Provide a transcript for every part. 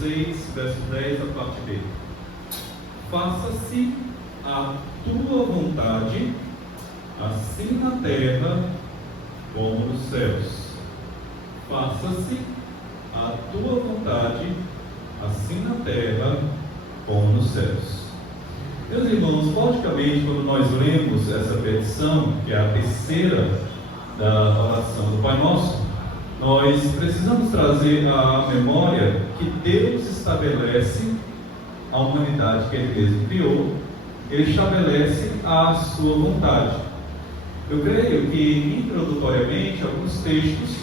16, verso 10, a parte B. Faça-se a tua vontade, assim na terra como nos céus. Faça-se a tua vontade, assim na terra como nos céus. Meus irmãos, logicamente, quando nós lemos essa petição, que é a terceira da oração do Pai Nosso, nós precisamos trazer à memória que Deus estabelece a humanidade que Ele mesmo criou. Ele estabelece a sua vontade. Eu creio que, introdutoriamente, alguns textos,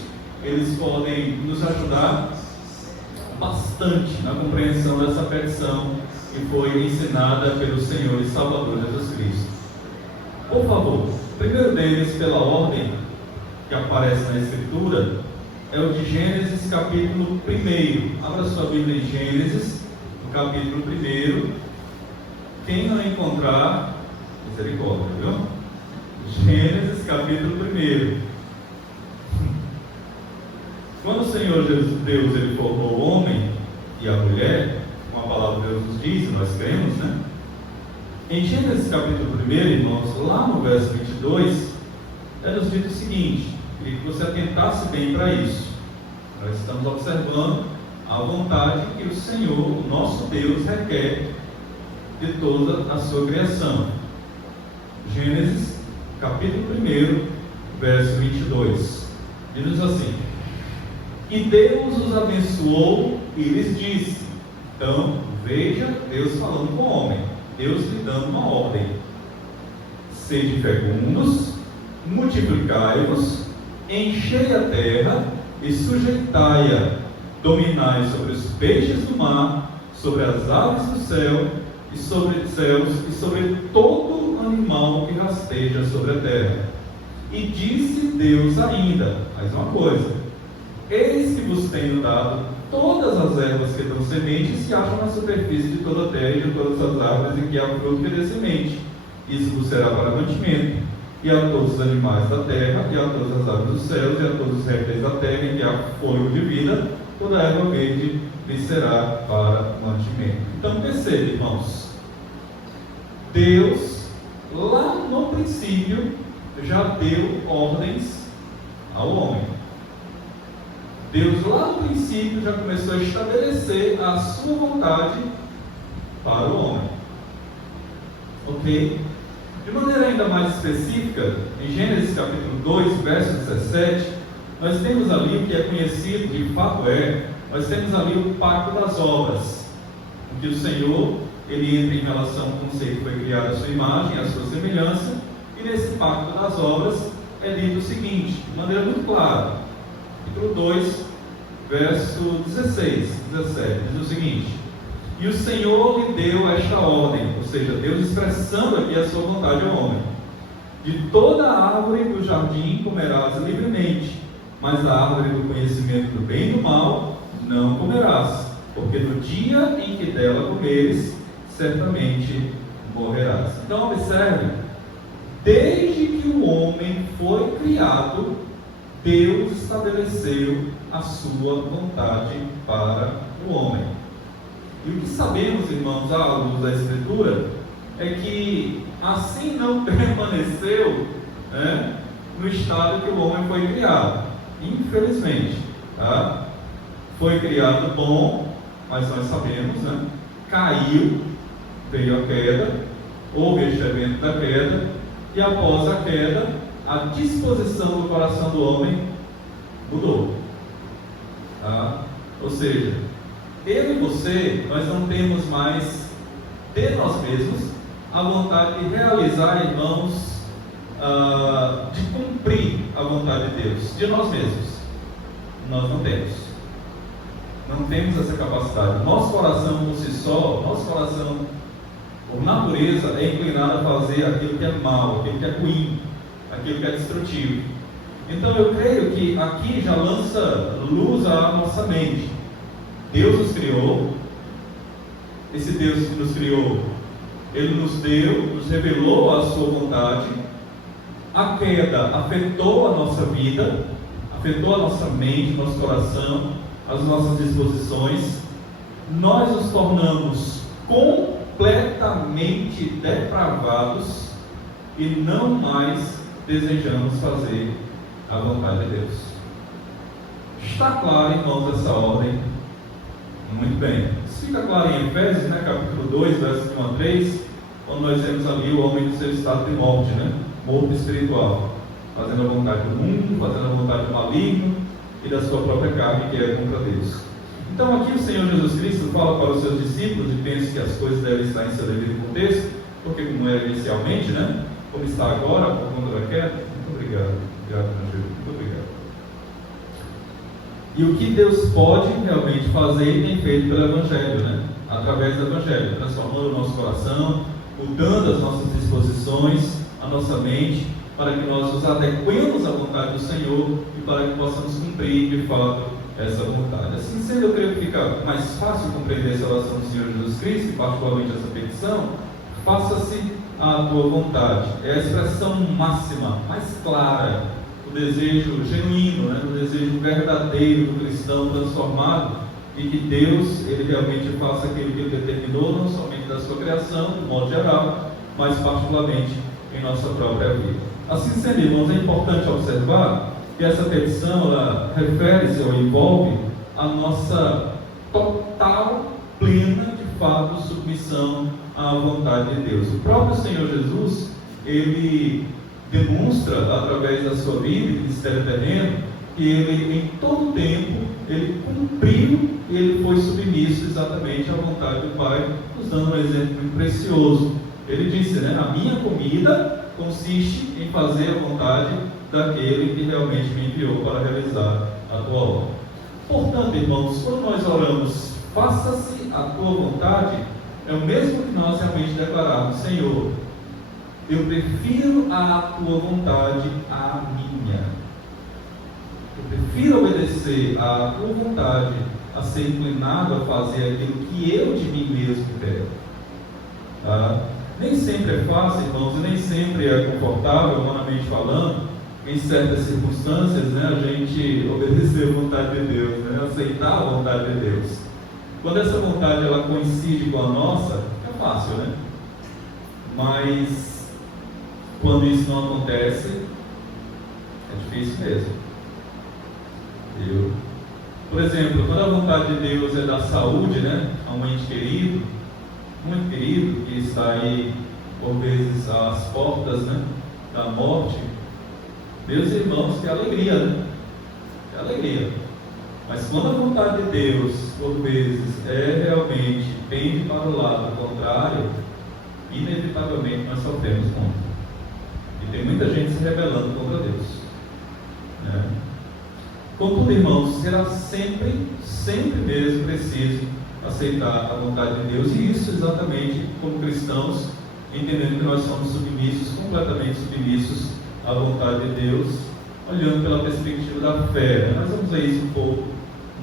eles podem nos ajudar bastante na compreensão dessa petição que foi ensinada pelo Senhor e Salvador Jesus Cristo. Por favor, o primeiro deles, pela ordem que aparece na Escritura, é o de Gênesis capítulo 1. Abra sua Bíblia em Gênesis, no capítulo 1. Quem não encontrar, misericórdia, viu? Gênesis capítulo 1. Quando o Senhor Deus ele formou o homem e a mulher, como a palavra de Deus nos diz, nós cremos, né? Em Gênesis capítulo 1, irmãos, lá no verso 22, é nos dito o seguinte: queria que você atentasse bem para isso. Nós estamos observando a vontade que o Senhor, o nosso Deus, requer de toda a sua criação. Gênesis capítulo 1, verso 22, diz assim: e Deus os abençoou e lhes disse. Então, veja Deus falando com o homem, Deus lhe dando uma ordem: sede fecundos, multiplicai-vos, enchei a terra e sujeitai-a, dominai sobre os peixes do mar, sobre as aves do céu e sobre os céus e sobre todo animal que rasteja sobre a terra. E disse Deus ainda, mais uma coisa: eis que vos tenho dado todas as ervas que dão semente e se acham na superfície de toda a terra e de todas as árvores em que há fruto que dê semente. Isso vos será para mantimento. E a todos os animais da terra, e a todas as aves dos céus, e a todos os répteis da terra em que há fôlego de vida, toda a erva verde lhe será para mantimento. Então perceba, irmãos, Deus, lá no princípio, já deu ordens ao homem. Deus lá no princípio já começou a estabelecer a sua vontade para o homem. Ok? De maneira ainda mais específica, em Gênesis capítulo 2, verso 17, nós temos ali o que é conhecido, de fato nós temos ali o pacto das obras, em que o Senhor, ele entra em relação com o ser que foi criado à sua imagem, à sua semelhança, e nesse pacto das obras é dito o seguinte, de maneira muito clara, capítulo 2, verso 16, 17, diz o seguinte: e o Senhor lhe deu esta ordem, ou seja, Deus expressando aqui a sua vontade ao homem: de toda a árvore do jardim comerás livremente, mas da árvore do conhecimento do bem e do mal não comerás, porque no dia em que dela comeres, certamente morrerás. Então observe, desde que o homem foi criado, Deus estabeleceu a sua vontade para o homem. E o que sabemos, irmãos, à luz da Escritura, é que assim não permaneceu, no estado que o homem foi criado. Infelizmente, tá? Foi criado bom, mas nós sabemos, caiu, veio a queda, houve este evento da queda, e após a queda, a disposição do coração do homem mudou. Tá? Ou seja, eu e você, nós não temos mais de nós mesmos a vontade de realizar, irmãos, de cumprir a vontade de Deus, de nós mesmos. Nós não temos. Não temos essa capacidade. Nosso coração por si só, nosso coração, por natureza, é inclinado a fazer aquilo que é mal, aquilo que é ruim, aquilo que é destrutivo. Então eu creio que aqui já lança luz à nossa mente. Deus nos criou, esse Deus que nos criou, Ele nos deu, nos revelou a sua vontade. A queda afetou a nossa vida, afetou a nossa mente, nosso coração, as nossas disposições, nós nos tornamos completamente depravados e não mais desejamos fazer a vontade de Deus. Está claro, irmãos, essa ordem? Muito bem. Isso fica claro em Efésios, capítulo 2, versos 1 a 3, quando nós vemos ali o homem do seu estado de morte, morto espiritual, fazendo a vontade do mundo, fazendo a vontade do maligno e da sua própria carne, que é contra Deus. Então aqui o Senhor Jesus Cristo fala para os seus discípulos, e penso que as coisas devem estar em seu devido contexto, porque como era inicialmente, como está agora, por conta da queda. Muito obrigado. Obrigado, meu Deus. Muito obrigado. E o que Deus pode realmente fazer e tem feito pelo Evangelho, através do Evangelho, transformando o nosso coração, mudando as nossas disposições, a nossa mente, para que nós nos adequemos à vontade do Senhor e para que possamos cumprir de fato essa vontade. Assim sendo, eu creio que fica mais fácil compreender essa oração do Senhor Jesus Cristo, e particularmente essa petição: faça-se a tua vontade. É a expressão máxima, mais clara, o desejo genuíno, o desejo verdadeiro do cristão transformado, e que Deus, Ele realmente faça aquilo que Ele determinou, não somente da sua criação, de modo geral, mas particularmente em nossa própria vida. Assim sendo, irmãos, é importante observar que essa petição, ela refere-se ou envolve a nossa total, plena, de fato, submissão à vontade de Deus. O próprio Senhor Jesus, Ele demonstra, através da sua vida e ministério terreno, que Ele, em todo tempo, Ele cumpriu e Ele foi submisso exatamente à vontade do Pai, nos dando um exemplo muito precioso. Ele disse, a minha comida consiste em fazer a vontade daquele que realmente me enviou para realizar a tua obra. Portanto, irmãos, quando nós oramos, faça-se a tua vontade, é o mesmo que nós realmente declararmos: Senhor, eu prefiro a tua vontade à minha. Eu prefiro obedecer à tua vontade a ser inclinado a fazer aquilo que eu de mim mesmo quero. Nem sempre é fácil, irmãos, e nem sempre é confortável, humanamente falando, em certas circunstâncias, a gente obedecer a vontade de Deus, aceitar a vontade de Deus. Quando essa vontade ela coincide com a nossa, é fácil, Mas quando isso não acontece, é difícil mesmo. Por exemplo, quando a vontade de Deus é dar saúde, a um ente querido, muito querido, que está aí, por vezes, às portas, da morte, meus irmãos, que alegria, Que alegria. Mas quando a vontade de Deus, por vezes, realmente pende para o lado contrário, inevitavelmente nós sofremos contra. E tem muita gente se rebelando contra Deus. Contudo, irmãos, será sempre mesmo preciso aceitar a vontade de Deus, e isso exatamente como cristãos, entendendo que nós somos submissos, completamente submissos à vontade de Deus, olhando pela perspectiva da fé. Nós vamos ver isso um pouco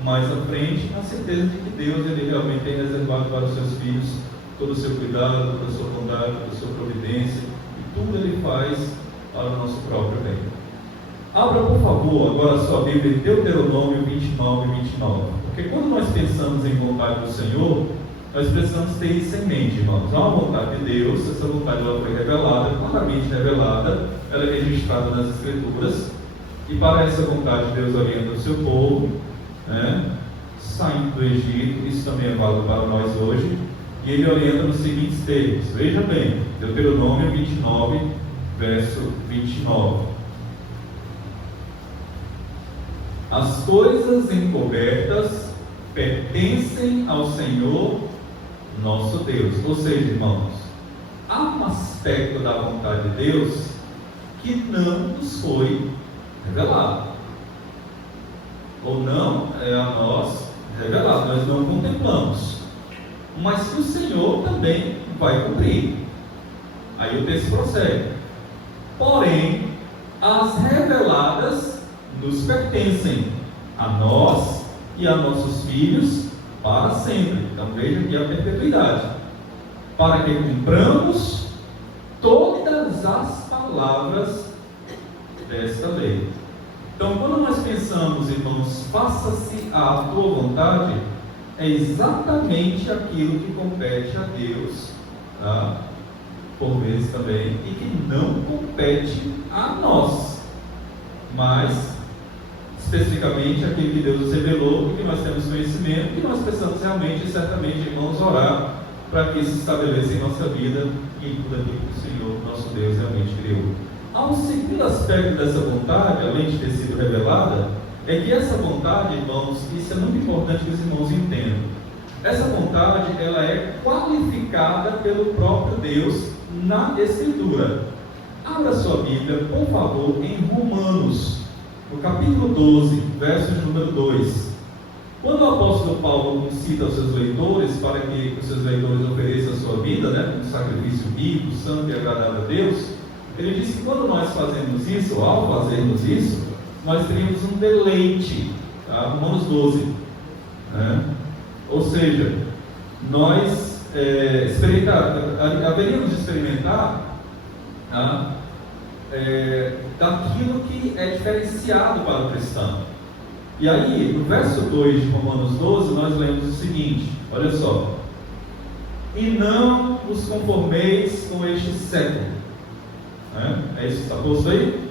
mais à frente, na certeza de que Deus ele realmente tem reservado para os seus filhos todo o seu cuidado, toda a sua bondade, toda a sua providência, e tudo ele faz para o nosso próprio bem. Abra, por favor, agora a sua Bíblia em Deuteronômio 29 e 29. Porque quando nós pensamos em vontade do Senhor, nós precisamos ter isso em mente, irmãos. Há uma vontade de Deus, essa vontade ela foi revelada, claramente revelada, ela é registrada nas Escrituras, e para essa vontade Deus orienta o seu povo, saindo do Egito. Isso também é válido para nós hoje, e ele orienta nos seguintes termos. Veja bem, Deuteronômio 29, verso 29. As coisas encobertas pertencem ao Senhor nosso Deus. Ou seja, irmãos, há um aspecto da vontade de Deus que não nos foi revelado, ou não é a nós revelado, nós não contemplamos, mas que o Senhor também vai cumprir. Aí o texto prossegue: porém, as reveladas nos pertencem, a nós e a nossos filhos para sempre. Então veja aqui a perpetuidade, para que cumpramos todas as palavras desta lei. Então, quando nós pensamos, irmãos, faça-se a tua vontade, é exatamente aquilo que compete a Deus, tá? Por vezes também, e que não compete a nós, mas especificamente aquilo que Deus nos revelou e que nós temos conhecimento, que nós precisamos realmente, certamente, irmãos, orar para que isso estabeleça em nossa vida e tudo aquilo que o Senhor, nosso Deus, realmente criou. Há um segundo aspecto dessa vontade, além de ter sido revelada, é que essa vontade, irmãos, isso é muito importante que os irmãos entendam. Essa vontade, ela é qualificada pelo próprio Deus na Escritura. Abra sua Bíblia, por favor, em Romanos, no capítulo 12, verso de número 2. Quando o apóstolo Paulo incita os seus leitores para que os seus leitores ofereçam a sua vida, como sacrifício vivo, santo e agradável a Deus, ele diz que quando nós fazemos isso, ou ao fazermos isso, nós teríamos um deleite, tá? Romanos 12, ou seja, nós haveríamos de experimentar daquilo que é diferenciado para o cristão. E aí, no verso 2 de Romanos 12, nós lemos o seguinte, olha só: e não vos conformeis com este século. É isso que está posto aí?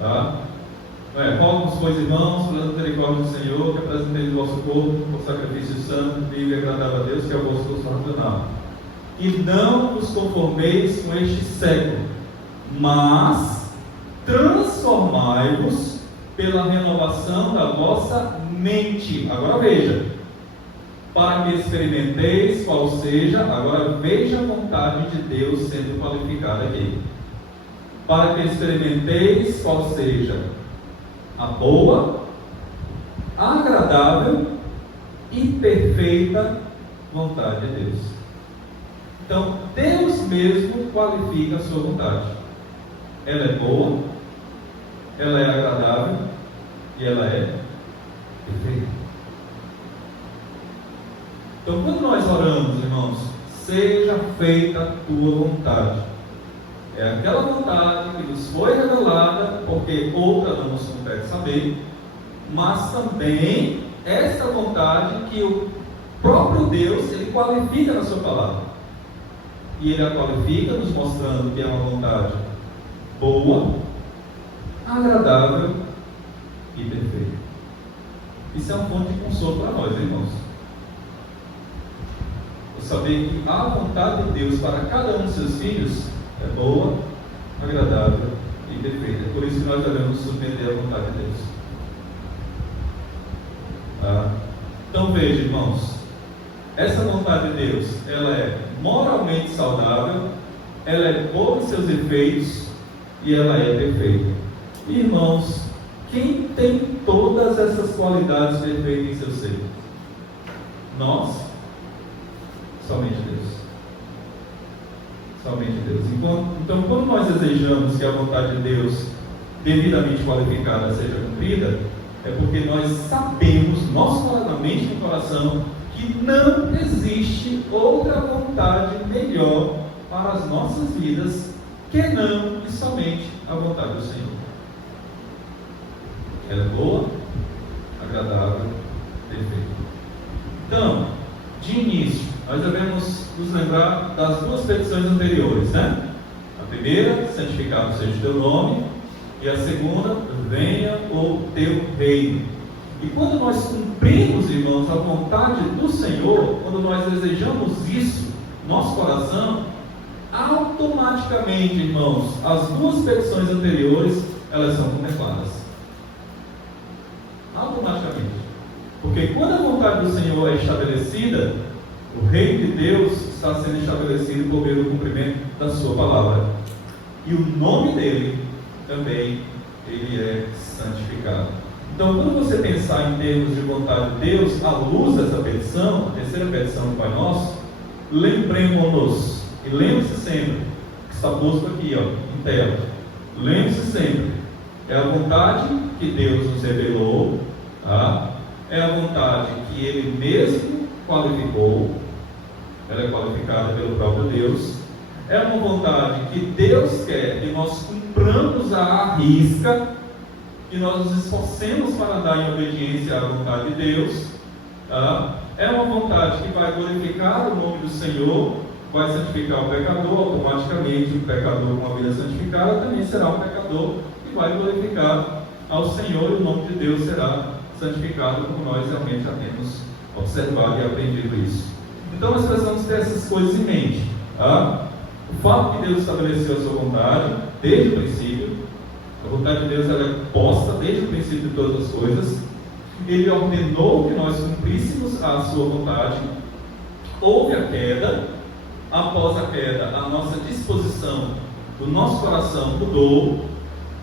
Tá? Rogo-vos, pois, irmãos, pela misericórdia do Senhor, que apresenteis o vosso corpo por sacrifício santo, vivo e agradável a Deus, que é o vosso culto racional. E não vos conformeis com este século, mas transformai-vos pela renovação da vossa mente. Agora veja, para que experimenteis qual seja, agora veja a vontade de Deus sendo qualificada aqui. Para que experimenteis qual seja a boa, agradável e perfeita vontade de Deus. Então, Deus mesmo qualifica a sua vontade. Ela é boa, ela é agradável e ela é perfeita. Então, quando nós oramos, irmãos, seja feita a tua vontade, é aquela vontade que nos foi revelada, porque outra não nos compete saber, mas também essa vontade que o próprio Deus, ele qualifica na sua palavra. E ele a qualifica nos mostrando que é uma vontade boa, agradável e perfeita. Isso é uma fonte de consolo para nós, irmãos. Saber que a vontade de Deus para cada um dos seus filhos é boa, agradável e perfeita. É por isso que nós devemos submeter a vontade de Deus. Então veja, irmãos, essa vontade de Deus, ela é moralmente saudável, ela é boa em seus efeitos e ela é perfeita. Irmãos, quem tem todas essas qualidades perfeitas em seu ser? Nós? Somente Deus. Somente Deus. Então, quando nós desejamos que a vontade de Deus, devidamente qualificada, seja cumprida, é porque nós sabemos, nossa mente e coração, que não existe outra vontade melhor para as nossas vidas que não e somente a vontade do Senhor. Ela é boa, agradável, perfeita. Então, de início, nós devemos nos lembrar das duas petições anteriores, A primeira, santificado seja o teu nome, e a segunda, venha o teu reino. E quando nós cumprimos, irmãos, a vontade do Senhor, quando nós desejamos isso no nosso coração, automaticamente, irmãos, as duas petições anteriores, elas são contempladas. Automaticamente. Porque quando a vontade do Senhor é estabelecida, o reino de Deus está sendo estabelecido por meio do cumprimento da sua palavra. E o nome dele também, ele é santificado. Então, quando você pensar em termos de vontade de Deus, à luz dessa petição, a terceira petição do Pai Nosso, lembremos-nos, e lembre-se sempre, que está posto aqui, em tela, lembre-se sempre, é a vontade que Deus nos revelou, é a vontade que Ele mesmo qualificou, ela é qualificada pelo próprio Deus, é uma vontade que Deus quer que nós cumpramos à risca, que nós nos esforcemos para andar em obediência à vontade de Deus, É uma vontade que vai glorificar o nome do Senhor, vai santificar o pecador. Automaticamente o pecador com uma vida santificada também será um pecador que vai glorificar ao Senhor, e o nome de Deus será santificado, como nós realmente já temos observado e aprendido isso. Então nós precisamos ter essas coisas em mente. O fato que Deus estabeleceu a sua vontade desde o princípio, a vontade de Deus ela é posta desde o princípio de todas as coisas. Ele ordenou que nós cumpríssemos a sua vontade. Houve a queda. Após a queda, a nossa disposição do nosso coração mudou,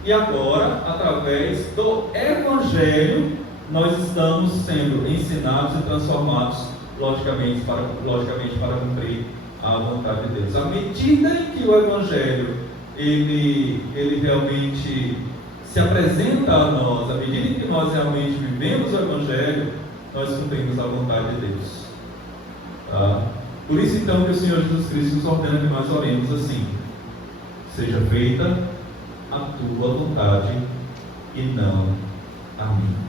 e agora, através do Evangelho, nós estamos sendo ensinados e transformados logicamente para cumprir a vontade de Deus. À medida em que o Evangelho ele realmente se apresenta a nós, à medida em que nós realmente vivemos o Evangelho, nós cumprimos a vontade de Deus. Por isso então que o Senhor Jesus Cristo nos ordena que nós oremos assim: seja feita a tua vontade e não a minha.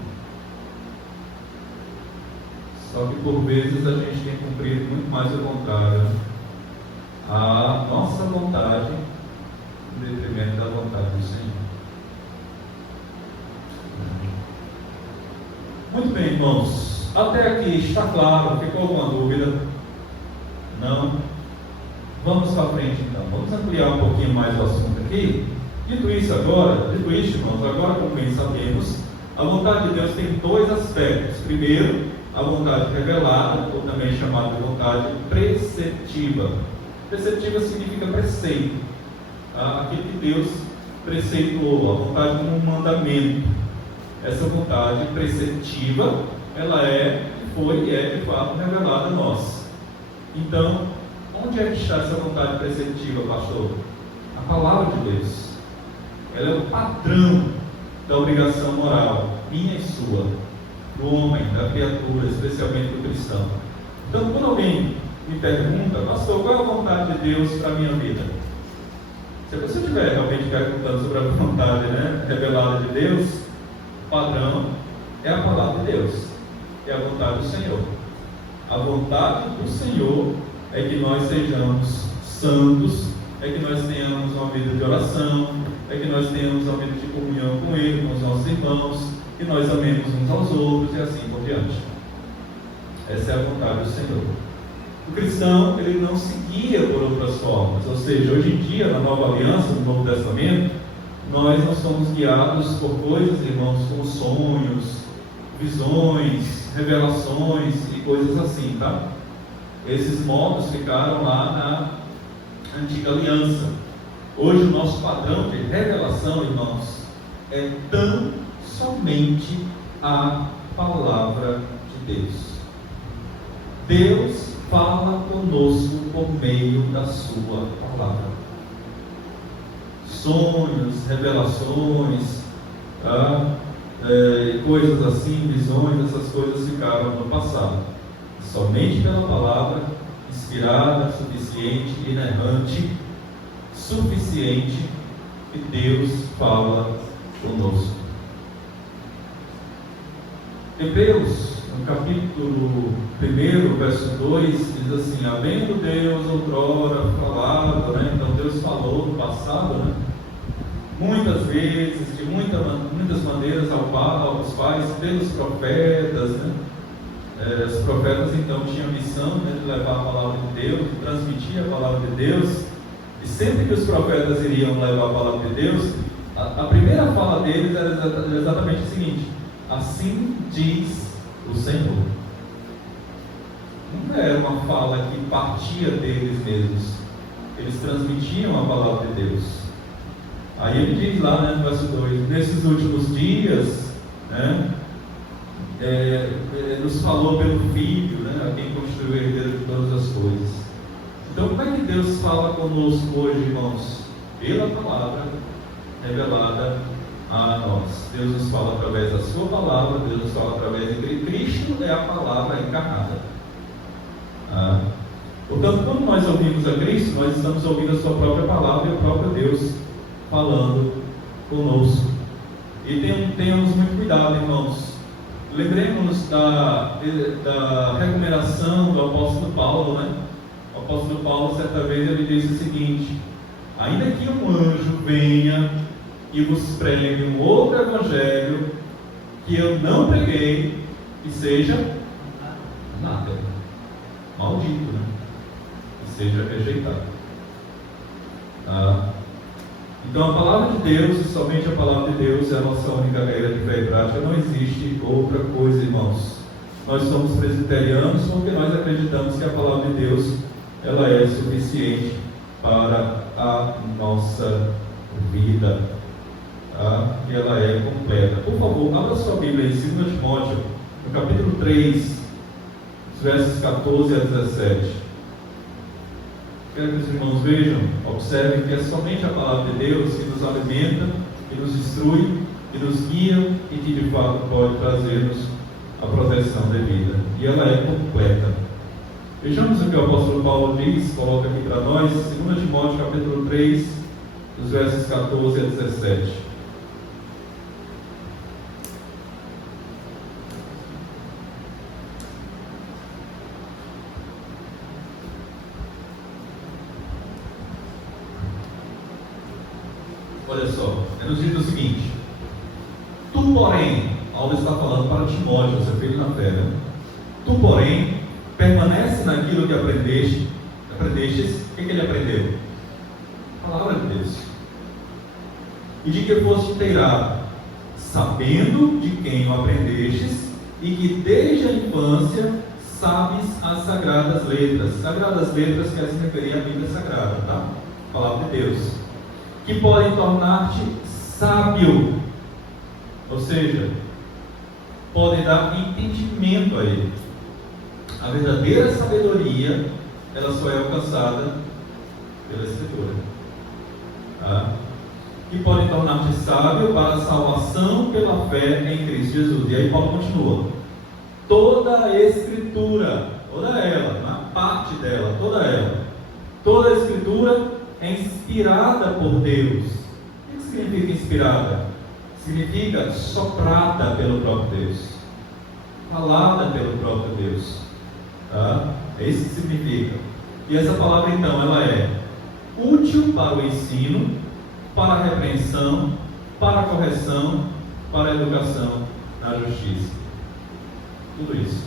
Só que por vezes a gente tem cumprido muito mais o contrário, a nossa vontade em detrimento da vontade do Senhor. Muito bem, irmãos, até aqui está claro? Ficou alguma dúvida? Não? Vamos para frente então, vamos ampliar um pouquinho mais o assunto aqui. Dito isso, irmãos, agora como bem sabemos, a vontade de Deus tem dois aspectos. Primeiro, a vontade revelada, ou também chamada de vontade preceptiva. Preceptiva significa preceito, aquilo que Deus preceituou, a vontade como um mandamento. Essa vontade preceptiva, ela foi e é de fato revelada a nós. Então, onde é que está essa vontade preceptiva, pastor? A palavra de Deus. Ela é o padrão da obrigação moral, minha e sua, do homem, da criatura, especialmente do cristão. Então, quando alguém me pergunta, pastor, qual é a vontade de Deus para a minha vida? Se você estiver realmente perguntando sobre a vontade revelada de Deus, o padrão é a palavra de Deus, é a vontade do Senhor. A vontade do Senhor é que nós sejamos santos, é que nós tenhamos uma vida de oração, é que nós tenhamos uma vida de comunhão com Ele, com os nossos irmãos, que nós amemos uns aos outros e assim por diante. Essa é a vontade do Senhor. O cristão, ele não se guia por outras formas, ou seja, hoje em dia, na Nova Aliança, no Novo Testamento, nós não somos guiados por coisas, irmãos, como sonhos, visões, revelações e coisas assim, tá? Esses modos ficaram lá na Antiga Aliança. Hoje o nosso padrão de revelação, irmãos, é tão somente a palavra de Deus. Deus fala conosco por meio da sua palavra. Sonhos, revelações, coisas assim, visões, essas coisas ficaram no passado. Somente pela palavra, inspirada, suficiente, inerrante, suficiente, que Deus fala conosco. Hebreus, no capítulo 1, verso 2, diz assim: havendo Deus outrora falado, então Deus falou no passado, muitas vezes, de muitas maneiras aos pais, pelos profetas, os profetas então tinham a missão de levar a palavra de Deus, de transmitir a palavra de Deus, e sempre que os profetas iriam levar a palavra de Deus, a primeira fala deles era exatamente o seguinte: assim diz o Senhor. Não era uma fala que partia deles mesmos, eles transmitiam a palavra de Deus. Aí ele diz lá, no verso 2, nesses últimos dias, nos falou pelo Filho, a quem constituiu o herdeiro de todas as coisas. Então, como é que Deus fala conosco hoje, irmãos? Pela palavra revelada a nós. Deus nos fala através da sua palavra, Deus nos fala através de Cristo, é a palavra encarnada. Portanto, quando nós ouvimos a Cristo, nós estamos ouvindo a sua própria palavra e o próprio Deus falando conosco. E tenhamos muito cuidado, irmãos. lembremos da recomendação do apóstolo Paulo, né? O apóstolo Paulo, certa vez, ele disse o seguinte: ainda que um anjo venha e vos pregue um outro evangelho que eu não preguei, que seja nada, maldito, né? Que seja rejeitado. Então a palavra de Deus, e somente a palavra de Deus, é a nossa única regra de fé e prática. Não existe outra coisa, irmãos. Nós somos presbiterianos porque nós acreditamos que a palavra de Deus, ela é suficiente para a nossa vida, e ela é completa. Por favor, abra sua Bíblia em 2 Timóteo, no capítulo 3, versos 14 a 17. Quero que os irmãos vejam, observem que é somente a palavra de Deus que nos alimenta, que nos instrui, que nos guia e que de fato pode trazer-nos a proteção devida. E ela é completa. Vejamos o que o apóstolo Paulo diz, coloca aqui para nós, 2 Timóteo capítulo 3, dos versos 14 a 17. Olha só, é nos diz o seguinte: tu, porém, Paulo está falando para Timóteo, seu filho na fé, né? Tu, porém, permanece naquilo que aprendestes. O que ele aprendeu? A palavra de Deus. E de que foste inteirado, sabendo de quem o aprendestes, e que desde a infância sabes as sagradas letras. Sagradas letras quer se referir à Bíblia Sagrada, tá? A palavra de Deus. Que podem tornar-te sábio, ou seja, podem dar entendimento a ele. A verdadeira sabedoria, ela só é alcançada pela Escritura, tá? Que podem tornar-te sábio para a salvação pela fé em Cristo Jesus. E aí Paulo continua: toda a Escritura, toda ela, uma parte dela, toda a Escritura é inspirada por Deus. O que significa inspirada? Significa soprada pelo próprio Deus, falada pelo próprio Deus, tá? É isso que significa. E essa palavra então, ela é útil para o ensino, para a repreensão, para a correção, para a educação na justiça. Tudo isso,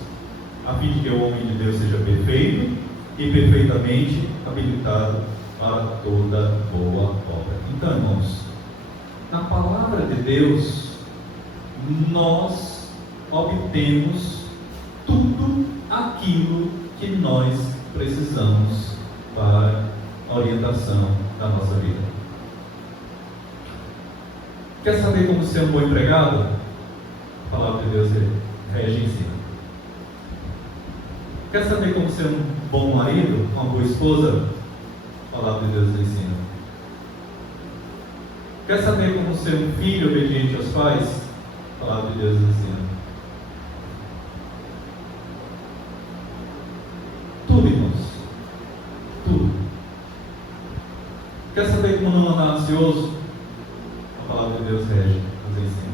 a fim de que o homem de Deus seja perfeito e perfeitamente habilitado para toda boa obra. Então, irmãos, na palavra de Deus, nós obtemos tudo aquilo que nós precisamos para a orientação da nossa vida. Quer saber como ser um bom empregado? A palavra de Deus rege e ensina. Quer saber como ser um bom marido, uma boa esposa? A palavra de Deus ensina. Quer saber como ser um filho obediente aos pais? A palavra de Deus ensina. Tudo, irmãos. Tudo. Quer saber como não andar ansioso? A palavra de Deus rege, nos ensina.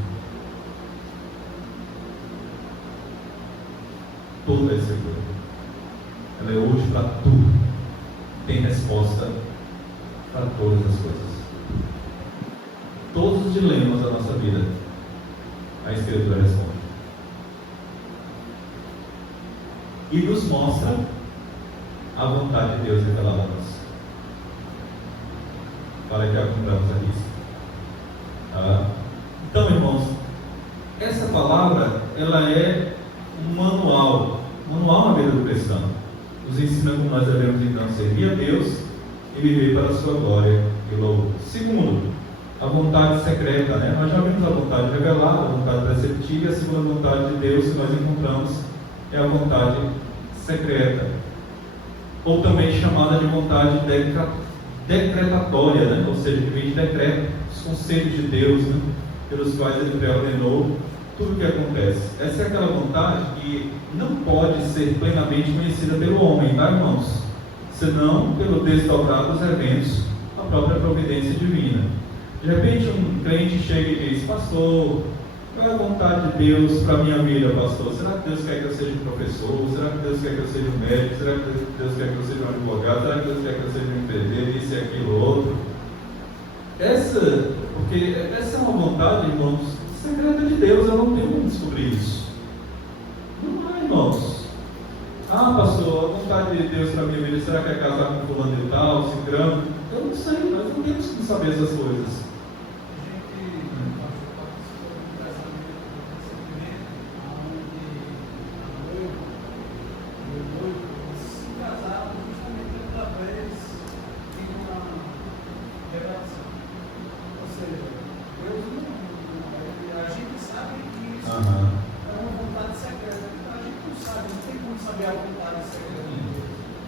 Toda a Escritura, ela é útil para tudo. Tem resposta para todas as coisas. Todos os dilemas da nossa vida, a Escritura responde. E nos mostra a vontade de Deus revelada a nós, para que a cumpramos a risca. Então, irmãos, essa palavra, ela é um manual na vida do cristão. Nos ensina como nós devemos então servir a Deus e viver para a sua glória e louvor. Segundo, a vontade secreta, né? Nós já vimos a vontade revelada, a vontade preceptiva, e a segunda vontade de Deus que nós encontramos é a vontade secreta, ou também chamada de vontade decretatória, né? Ou seja, que vem de decreto, os conceitos de Deus, né? Pelos quais Ele pré-ordenou tudo o que acontece. Essa é aquela vontade que não pode ser plenamente conhecida pelo homem, tá, irmãos? Senão pelo desdobrar dos eventos, a própria providência divina. De repente um crente chega e diz: pastor, Qual é a vontade de Deus para a minha vida, pastor? Será que Deus quer que eu seja um professor? Será que Deus quer que eu seja um médico? Será que Deus quer que eu seja um advogado? Será que Deus quer que eu seja um enfermeiro? Isso e aquilo, outro. Porque essa é uma vontade, irmãos, secreta de Deus. Eu não tenho como descobrir isso. Não há, irmãos. Pastor, a vontade de Deus para a minha vida, será que é casar com fulano e tal, ciclano? Eu não sei, nós não temos como saber essas coisas.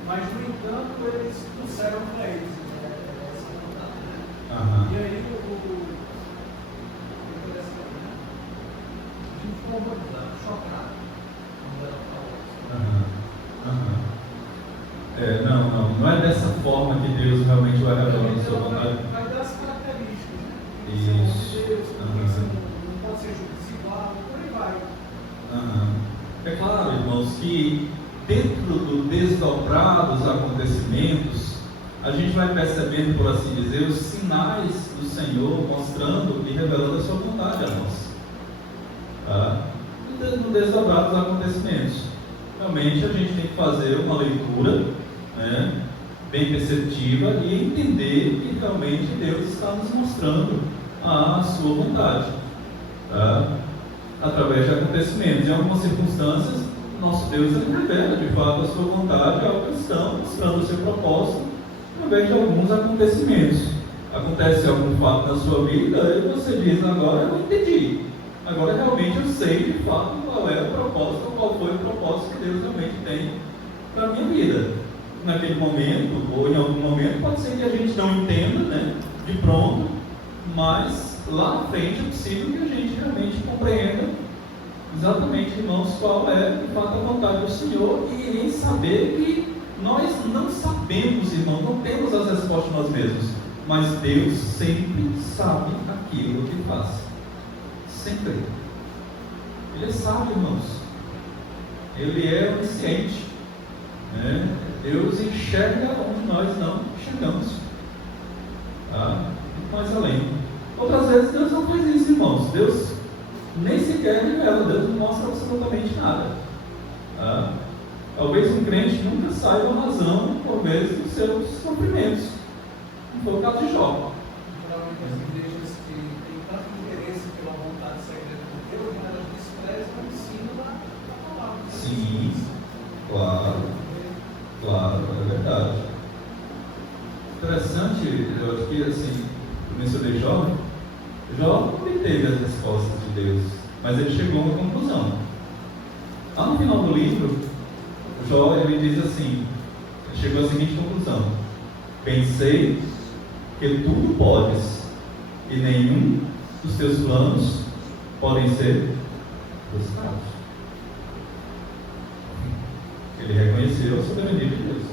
Mas, no entanto, eles trouxeram para eles essa vontade. E aí, a gente ficou horrorizado, chocado quando ela falou isso. Não é dessa forma que Dedeus realmente vai revelando a sua vontade. Vai dar as características, né? Isso. Não pode ser desigual, por aí vai. É claro, irmãos, que dentro do desdobrar dos acontecimentos, a gente vai percebendo, por assim dizer, os sinais do Senhor mostrando e revelando a sua vontade a nós. No desdobrar dos acontecimentos. Realmente a gente tem que fazer uma leitura, né, bem perceptiva e entender que realmente Deus está nos mostrando a sua vontade, através de acontecimentos. Em algumas circunstâncias, nosso Deus revela de fato a sua vontade ao cristão, mostrando o seu propósito através de alguns acontecimentos. Acontece algum fato na sua vida e você diz: agora eu entendi, agora realmente eu sei de fato qual é o propósito, qual foi o propósito que Deus realmente tem para a minha vida. Naquele momento, ou em algum momento, pode ser que a gente não entenda, né, de pronto, mas lá na frente é possível que a gente realmente compreenda exatamente, irmãos, qual é de fato a vontade do Senhor, e em saber que nós não sabemos, irmão, não temos as respostas nós mesmos, mas Deus sempre sabe aquilo que faz. Sempre. Ele é sábio, irmãos. Ele é onisciente, né? Deus enxerga onde nós não enxergamos. Muito mais além. Outras vezes Deus não faz isso, irmãos. Deus nem sequer revela, Deus não mostra absolutamente nada. Talvez um crente nunca saiba a razão, por vezes, dos seus sofrimentos. Não foi o caso de Jó. Geralmente as igrejas que têm tanto interesse pela vontade secreta de Deus, mas elas desprezam o ensino da palavra. Sim, claro, é verdade. Interessante, eu acho que assim, eu mencionei Jó não obteve as respostas de Deus, mas ele chegou a uma conclusão. Lá no final do livro, Jó, ele diz assim, ele chegou à seguinte conclusão: pensei que tudo podes, e nenhum dos teus planos podem ser frustrados. Ele reconheceu a soberania de Deus.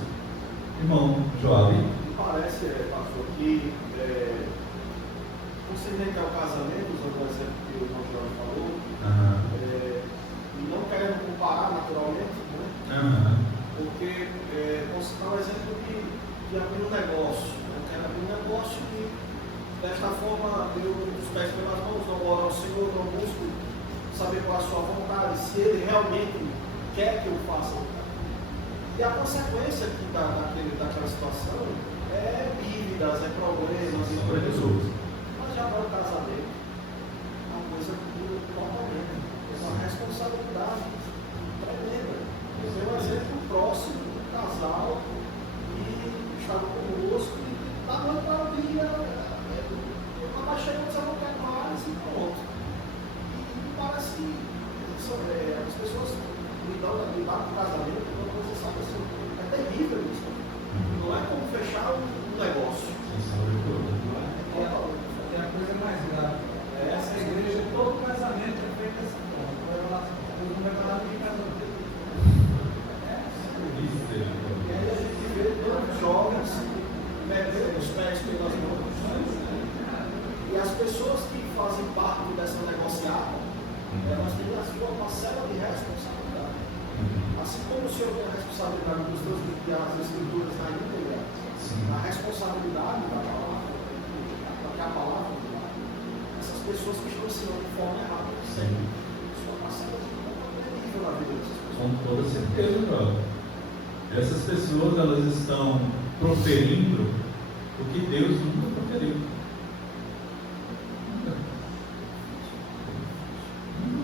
Irmão Joab, parece, pastor, que considerando que é o casamento, usando o exemplo que o irmão João falou, e não querendo comparar naturalmente, né? Porque vamos citar um exemplo de abrir um negócio. Eu quero abrir um negócio e desta forma eu os pés pelas mãos, não oro ao Senhor, não busco saber qual é a sua vontade, se Ele realmente quer que eu faça. E a consequência daquela situação é dívidas, é problemas, é coisas. Mas já para o casamento, é uma coisa que muda totalmente. É uma responsabilidade tremenda. Eu tenho um exemplo próximo do casal e estava conosco e da noite para o dia, eu abaixei e não quer mais e pronto. E parece que as pessoas lidar com o casamento é uma coisa, sabe, assim, é terrível isso. Não é como fechar um negócio. É a coisa mais grave. Essa igreja, todo casamento é feito dessa forma. Deus não vai falar de casamento. E aí a gente vê tantos jovens metendo os pés pelas mãos. E as pessoas que fazem parte dessa negociata, Nós temos a sua parcela de responsabilidade. Assim como o Senhor tem a responsabilidade dos teus as escrituras na íntegra, a responsabilidade da palavra, porque a palavra de lá, essas pessoas que estão ensinando de forma errada, sua parcela de nível na vida dessas pessoas. Com toda certeza, brother. Essas pessoas, elas estão proferindo o que Deus nunca proferiu. Nunca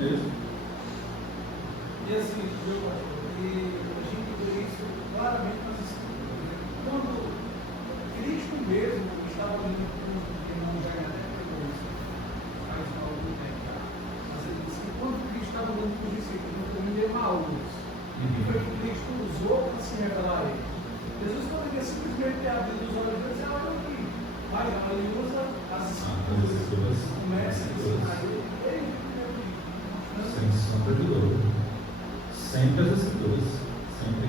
mesmo. E assim, a gente vê isso claramente nas escrituras. Quando Cristo mesmo estava vindo com o irmão Jairé, faz algum tempo, mas ele disse que quando Cristo estava vindo com os discípulos no caminho de Emaús, que foi que Cristo usou para se revelar a ele. Jesus poderia simplesmente ter abrido os olhos e dizer, olha aqui. Mas ele usa as escrituras, começa a ensinar ele. Sem sombra de dúvida. Sempre as escrituras. Sempre.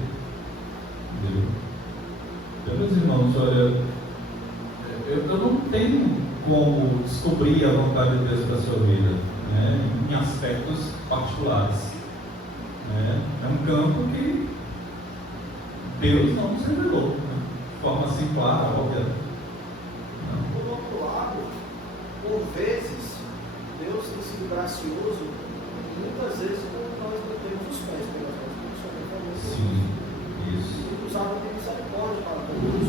Então, meus irmãos, olha, eu não tenho como descobrir a vontade de Deus para a sua vida, né, em aspectos particulares. É um campo que Deus não nos revelou, né, de forma assim clara, óbvia. Por outro lado, por vezes, Deus tem sido gracioso, muitas vezes, quando nós metemos os pés pelas mãos. Sim, isso. E usava de misericórdia para todos,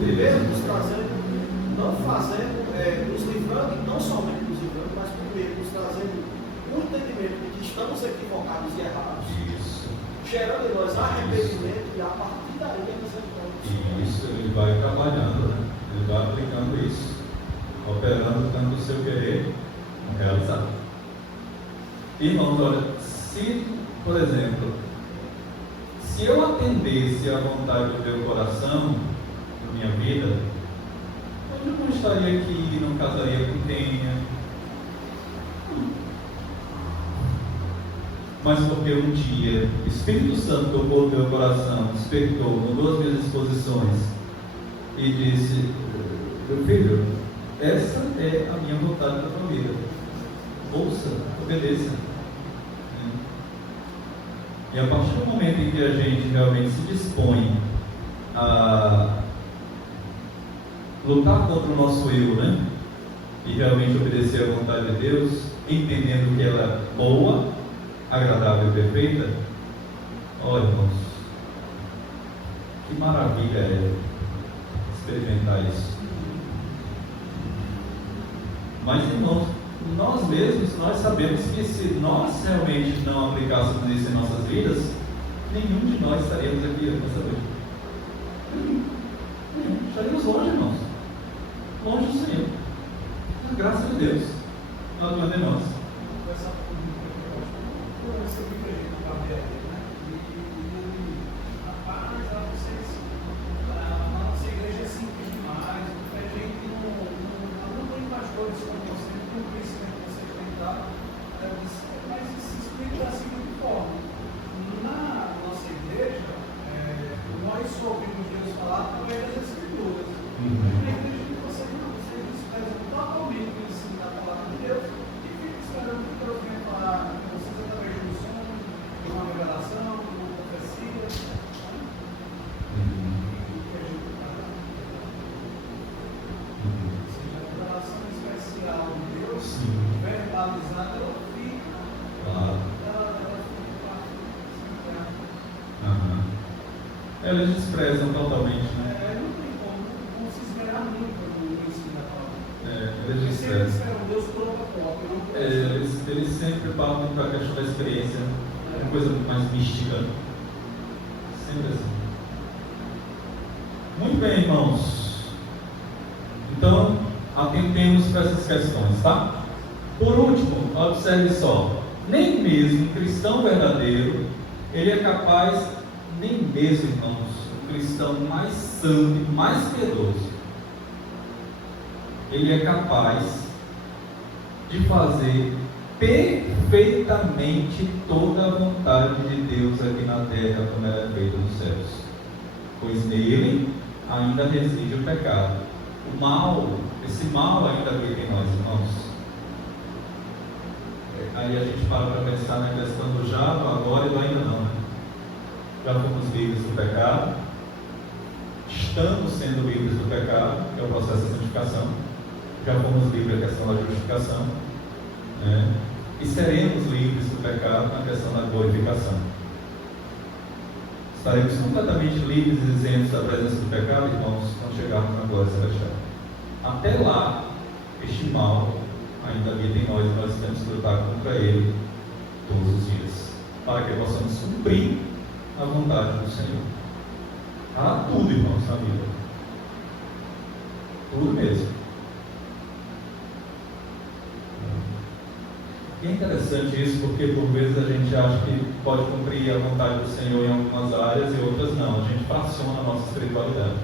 primeiro nos trazendo, não fazendo, nos livrando, e não somente nos livrando, mas primeiro nos trazendo o entendimento de que estamos equivocados e errados. Isso. Gerando em nós arrependimento e a partir daí a misericórdia. Isso, ele vai trabalhando, né? Ele vai aplicando isso, operando tanto o seu querer no realizar. Irmãos, olha, se, por exemplo, se eu atendesse à vontade do meu coração, na minha vida, eu não estaria aqui, não casaria com quem, mas porque um dia o Espírito Santo tocou o meu coração, despertou, mudou as minhas disposições e disse: meu filho, essa é a minha vontade da tua vida, ouça, obedeça. E a partir do momento em que a gente realmente se dispõe a lutar contra o nosso eu, né, e realmente obedecer à vontade de Deus, entendendo que ela é boa, agradável e perfeita, olha, irmãos, que maravilha é experimentar isso. Mas, irmãos, nós mesmos, nós sabemos que se nós realmente não aplicássemos isso em nossas vidas, nenhum de nós estaríamos aqui nessa noite. Estaríamos longe, irmãos. Longe do Senhor. A graça de Deus não atuando em nós. Eles desprezam totalmente, né? Não tem como se esmerar muito no ensino da palavra. Eles desprezam. Deus prova Eles sempre partem para a questão da experiência, uma coisa muito mais mística. Sempre assim. Muito bem, irmãos. Então, atentemos para essas questões, tá? Por último, observe só. Nem mesmo um cristão verdadeiro, ele é capaz, nem mesmo, irmãos, o cristão mais santo e mais piedoso, ele é capaz de fazer perfeitamente toda a vontade de Deus aqui na terra, como ela é feita nos céus, pois nele ainda reside o pecado. O mal, esse mal ainda vive em nós, irmãos. aí a gente para pensar na questão do já, do agora e do ainda não, né? Já fomos livres do pecado, estamos sendo livres do pecado, que é o processo da santificação, já fomos livres da questão da justificação, né? E seremos livres do pecado na questão da glorificação. Estaremos completamente livres e isentos da presença do pecado, irmãos, quando chegarmos na glória celestial. Até lá, este mal ainda habita em nós e nós temos que lutar contra ele todos os dias, para que possamos cumprir a vontade do Senhor. Para tudo, irmãos, na vida. Tudo mesmo. E é interessante isso, porque por vezes a gente acha que pode cumprir a vontade do Senhor em algumas áreas e outras não. A gente fraciona a nossa espiritualidade.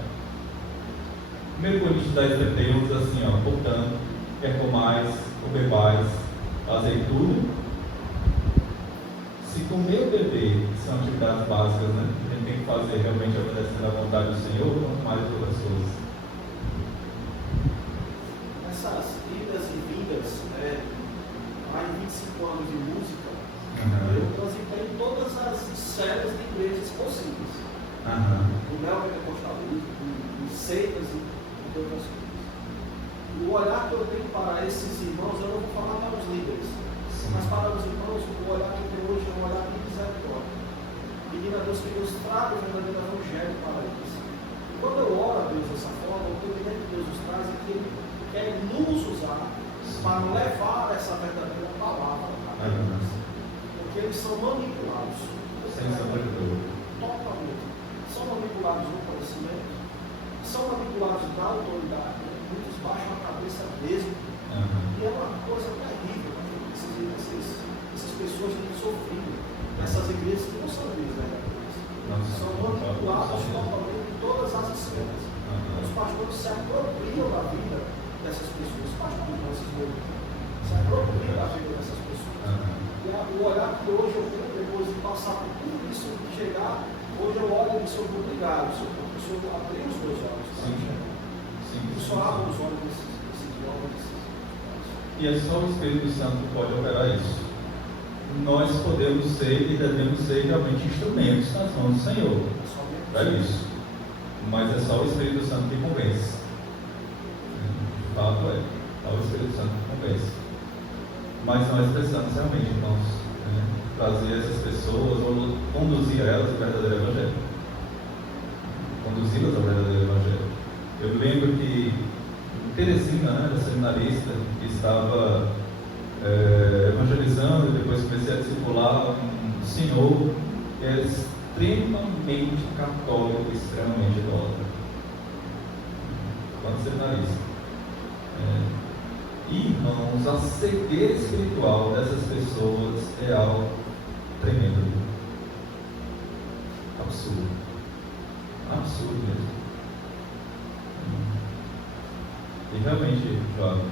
1 Coríntios 10:31 diz assim, portanto, quer comais ou bebais, fazei tudo. Se comer ou beber são atividades básicas, né? A gente tem que fazer realmente obedecendo à vontade do Senhor, quanto mais outras coisas. Essas idas e vindas, mais de 25 anos de música, eu transitei todas as séries de igrejas possíveis. Do neopentecostalismo, de seitas e de outras coisas. O olhar que eu tenho para esses irmãos, eu não vou falar para os líderes, mas para os irmãos, o olhar que eu tenho hoje é um olhar de misericórdia. Pedindo a Deus que Deus traga o verdadeiro evangelho para eles. E quando eu oro a Deus dessa forma, o entendimento que Deus nos traz é que Ele quer nos usar para levar essa verdadeira palavra a eles. Porque eles são manipulados. Sem sabedoria. Totalmente. São manipulados no conhecimento, são manipulados na autoridade. Muitos baixam a cabeça mesmo. E é uma coisa terrível. Essas pessoas têm sofrido. Essas igrejas que não são igrejas verdadeiras. São manipuladas totalmente em todas as esferas. Os pastores se apropriam da vida dessas pessoas. Os pastores não, esses movimentos se apropriam da vida dessas pessoas. E o olhar que hoje eu tenho, depois de passar por tudo isso, de chegar, hoje eu olho e sou obrigado, o Senhor abriu os meus olhos. E só abre os olhos desses jovens. E é só o Espírito Santo que pode operar isso. Nós podemos ser e devemos ser realmente instrumentos nas mãos do Senhor. É isso. Mas é só o Espírito Santo que convence. De fato é. Só o Espírito Santo que convence. Mas nós precisamos realmente, irmãos, trazer essas pessoas ou conduzir elas ao verdadeiro Evangelho. Conduzi-las ao verdadeiro Evangelho. Eu lembro que Teresina, a seminarista, que estava evangelizando, e depois comecei a discipular um senhor que era extremamente católico, extremamente idólatra. Quando seminarista. Irmãos, a cegueira espiritual dessas pessoas é algo tremendo. Absurdo. Absurdo mesmo. E realmente, Flávio,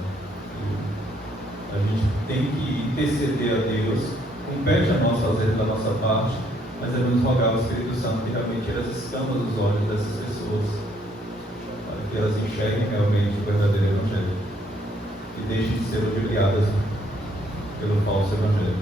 a gente tem que interceder a Deus, compete a nós fazer da nossa parte, mas devemos rogar ao Espírito Santo que realmente elas escamas os olhos dessas pessoas, para que elas enxerguem realmente o verdadeiro Evangelho e deixem de ser ludibriadas pelo falso Evangelho.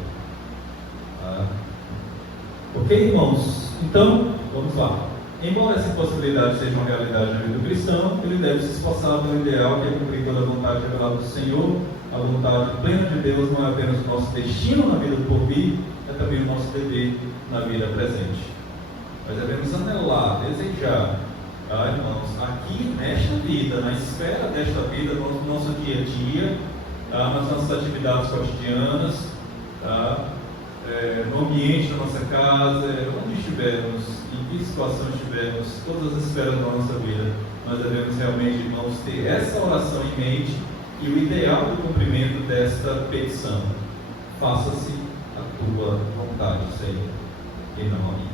Ok, irmãos? Então, vamos lá. Embora essa impossibilidade seja uma realidade na vida do cristão, ele deve se esforçar pelo ideal que é cumprir toda a vontade revelada do Senhor. A vontade plena de Deus não é apenas o nosso destino na vida do porvir, é também o nosso dever na vida presente. Nós devemos anelar, desejar, irmãos, aqui nesta vida, na esfera desta vida, no nosso dia a dia, nas nossas atividades cotidianas, no ambiente da nossa casa, onde estivermos, em que situação estivermos, todas as esferas da nossa vida, nós devemos realmente, irmãos, ter essa oração em mente e o ideal do cumprimento desta petição: faça-se a tua vontade, Senhor, e não a minha.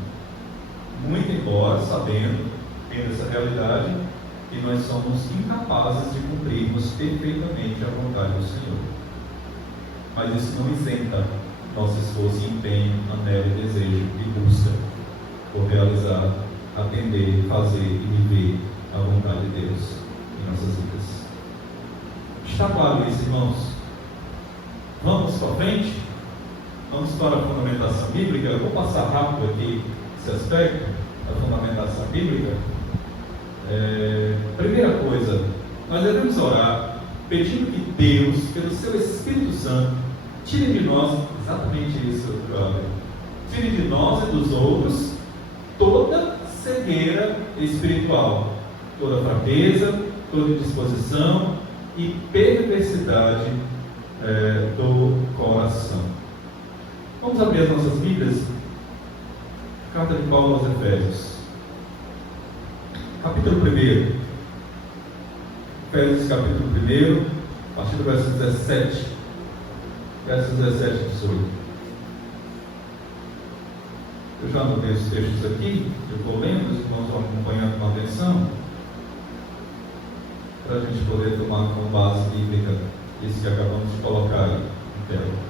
Muito embora sabendo, tendo essa realidade, que nós somos incapazes de cumprirmos perfeitamente a vontade do Senhor. Mas isso não isenta nosso esforço e empenho, anelo e desejo e busca por realizar, atender, fazer e viver a vontade de Deus em nossas vidas. Está claro isso, irmãos? Vamos para frente? Vamos para a fundamentação bíblica. Eu vou passar rápido aqui esse aspecto da fundamentação bíblica. Primeira coisa, nós devemos orar pedindo que Deus, pelo seu Espírito Santo, tire de nós, exatamente isso, tire de nós e dos outros toda cegueira espiritual, toda fraqueza, toda indisposição e perversidade do coração. Vamos abrir as nossas Bíblias. Carta de Paulo aos Efésios, capítulo 1. Efésios capítulo 1, a partir do verso 17, versos 17 e 18. Eu já anotei os textos aqui, eu estou lendo, os irmãos vão acompanhando com atenção, para a gente poder tomar como base bíblica isso que acabamos de colocar aí no tela.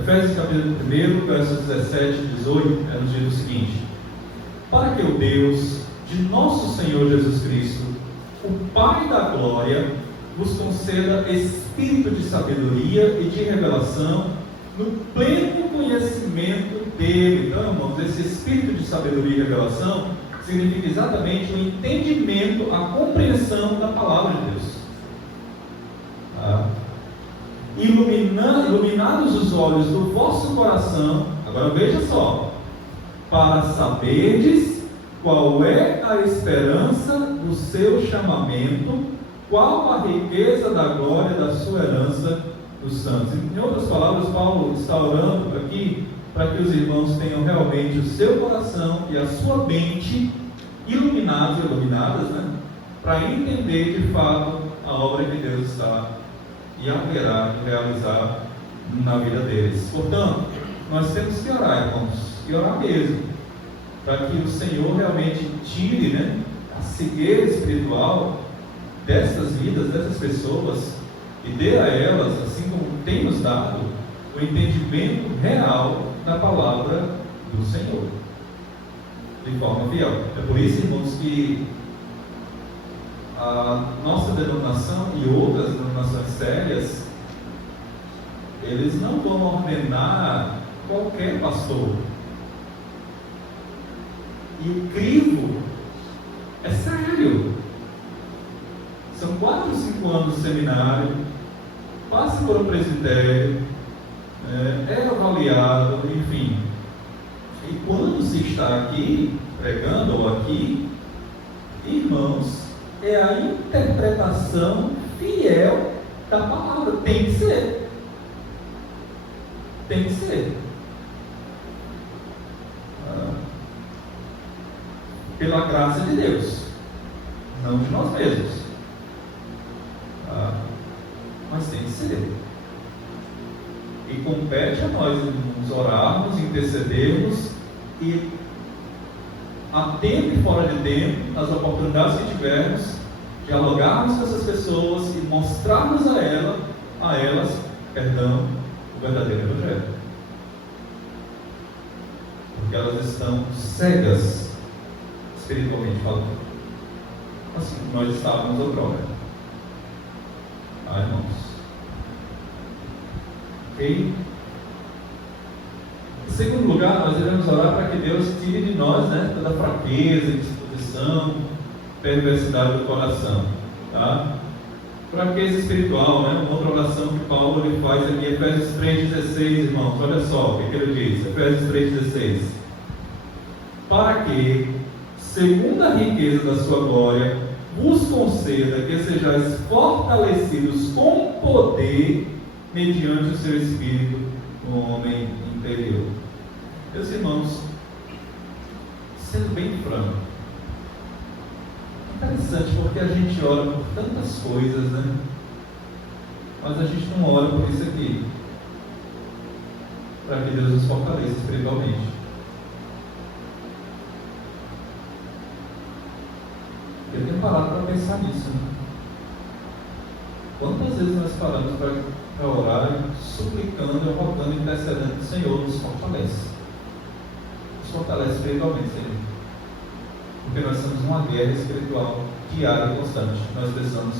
Efésios capítulo 1, versos 17 e 18, nos diz o seguinte: para que o Deus de nosso Senhor Jesus Cristo, o Pai da glória, vos conceda espírito de sabedoria e de revelação no pleno conhecimento dele. Então, irmãos, esse espírito de sabedoria e revelação significa exatamente o entendimento, a compreensão da palavra de Deus. Iluminados os olhos do vosso coração, agora veja só, para saberdes qual é a esperança do seu chamamento, qual a riqueza da glória da sua herança dos santos. Em outras palavras, Paulo está orando aqui para que os irmãos tenham realmente o seu coração e a sua mente iluminados e iluminadas, para entender de fato a obra que Deus está e haverá de realizar na vida deles. Portanto, nós temos que orar, irmãos, e orar mesmo, para que o Senhor realmente tire a cegueira espiritual dessas vidas, dessas pessoas, e dê a elas, assim como tem nos dado, o entendimento real da palavra do Senhor, de forma fiel. É por isso, irmãos, que a nossa denominação e outras denominações sérias, eles não vão ordenar qualquer pastor. E o crivo é sério. São 4 ou 5 anos de seminário, passa por um presbitério, é avaliado, enfim. E quando se está aqui, pregando ou aqui, irmãos, é a interpretação fiel da palavra. Tem que ser. Tem que ser. Pela graça de Deus, não de nós mesmos. Mas tem que ser. E compete a nós nos orarmos, intercedermos e, a tempo e fora de tempo, nas oportunidades que tivermos, dialogarmos com essas pessoas e mostrarmos a elas, o verdadeiro Evangelho. Porque elas estão cegas, espiritualmente falando, assim como nós estávamos outrora. Irmãos. Ok? Em segundo lugar, nós devemos orar para que Deus tire de nós toda fraqueza, indisposição, perversidade do coração. Tá? Fraqueza espiritual, uma outra oração que Paulo ele faz aqui, Efésios 3,16, irmãos. Olha só o que ele diz, Efésios 3,16. Para que, segundo a riqueza da sua glória, vos conceda que sejais fortalecidos com poder mediante o seu Espírito no homem interior. Meus irmãos, sendo bem franco, é interessante porque a gente ora por tantas coisas, mas a gente não ora por isso aqui, para que Deus nos fortaleça espiritualmente. Eu tenho parado para pensar nisso. Quantas vezes nós paramos para orar, suplicando, rogando, intercedendo, o Senhor nos fortalece. Nos fortalece espiritualmente, Senhor. Porque nós estamos numa guerra espiritual diária e constante. Nós precisamos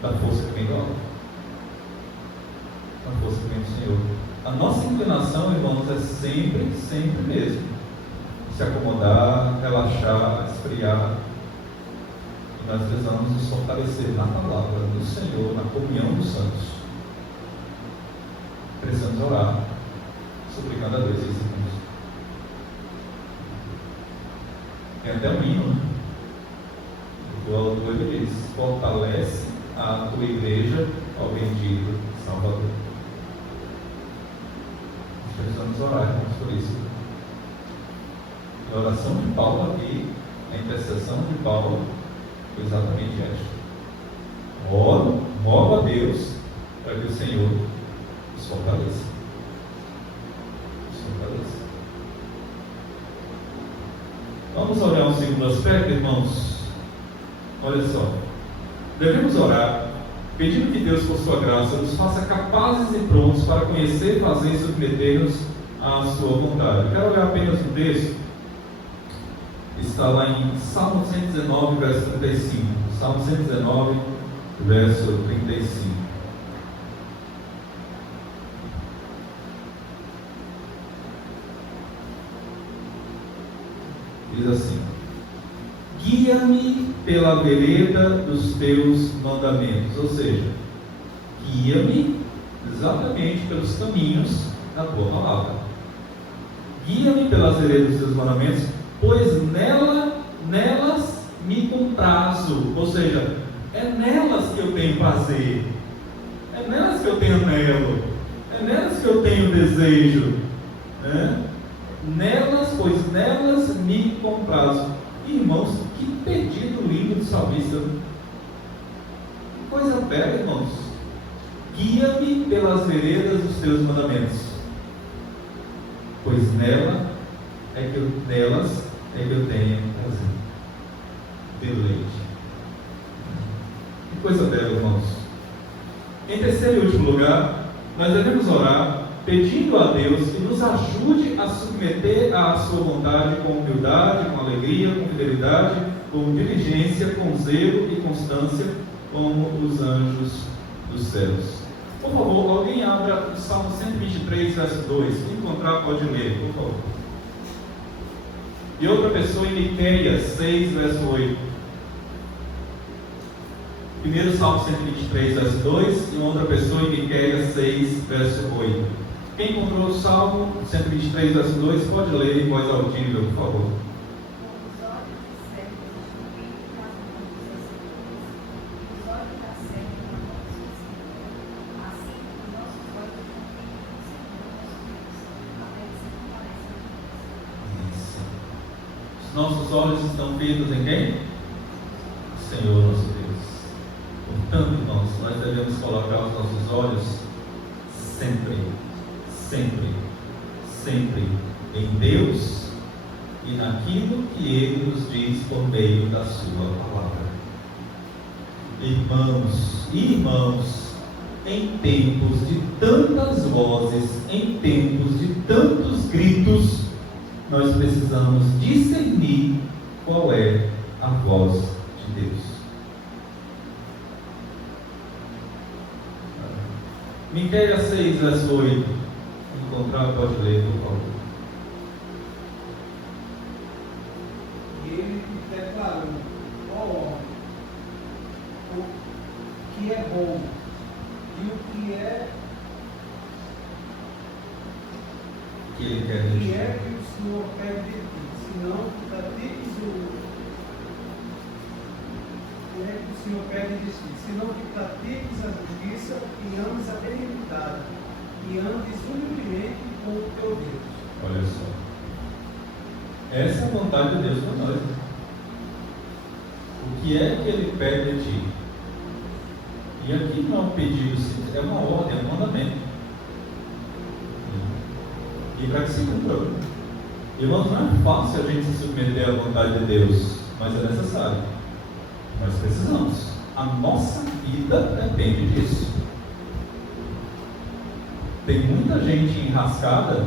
da força que vem do alto. na força que vem do Senhor. A nossa inclinação, irmãos, é sempre, sempre mesmo se acomodar, relaxar, esfriar. E nós precisamos nos fortalecer na palavra do Senhor, na comunhão dos santos. Precisamos orar, suplicando a Deus esse recurso. Tem até um hino, né? O autor diz: fortalece a tua igreja, ao bendito Salvador. Nós precisamos orar, irmãos, por isso. A oração de Paulo aqui, a intercessão de Paulo, foi exatamente esta. Rogo a Deus para que o Senhor nos fortaleça. Vamos olhar um segundo aspecto, irmãos. Olha só. Devemos orar, pedindo que Deus, por sua graça, nos faça capazes e prontos para conhecer, fazer e submeter-nos à sua vontade. Eu quero olhar apenas um texto. Está lá em Salmo 119, verso 35. Salmo 119, verso 35. Diz assim: guia-me pela vereda dos teus mandamentos. Ou seja, guia-me exatamente pelos caminhos da tua palavra. Guia-me pelas veredas dos teus mandamentos, pois nelas me comprazo. Ou seja, é nelas que eu tenho prazer, é nelas que eu tenho anelo, é nelas que eu tenho desejo, né? Pois nelas me comprazo. Irmãos, que pedido lindo do salmista. Que coisa bela, irmãos. Guia-me pelas veredas dos teus mandamentos, pois nelas é que eu tenho prazer, deleite. Que coisa bela, irmãos. Em terceiro e último lugar, nós devemos orar pedindo a Deus que nos ajude a submeter à sua vontade com humildade, com alegria, com fidelidade, com diligência, com zelo e constância, como os anjos dos céus. Por favor, alguém abra o Salmo 123, verso 2. Quem encontrar pode ler, por favor. E outra pessoa em Miqueias 6, verso 8. Primeiro Salmo 123, verso 2, e outra pessoa em Miqueias 6, verso 8. Quem encontrou o Salmo 123, verso 2, pode ler em voz audível, por favor. Os nossos olhos estão fitos em quem? Senhor nosso Deus. Portanto, irmãos, nós devemos colocar os nossos olhos sempre em Deus e naquilo que Ele nos diz por meio da sua palavra. Irmãos, em tempos de tantas vozes, em tempos de tantos gritos, nós precisamos discernir qual é a voz de Deus. Miqueias 6, verso 8. Encontrar, pode ler, por favor. E ele declarou: ó homem, o que é bom e o que é Que ele quer que dizer. é que o Senhor quer de ti, senão que pratiques o Senhor pede de ti, senão que pratiques a justiça e ames a benignidade e andes humildemente com o teu Deus. Olha só. Essa é a vontade de Deus para nós. O que é que Ele pede de ti? E aqui não é um pedido, é uma ordem, é um mandamento. E para que se cumpra. Irmãos, não é fácil a gente se submeter à vontade de Deus, mas é necessário. Nós precisamos. A nossa vida depende disso. Tem muita gente enrascada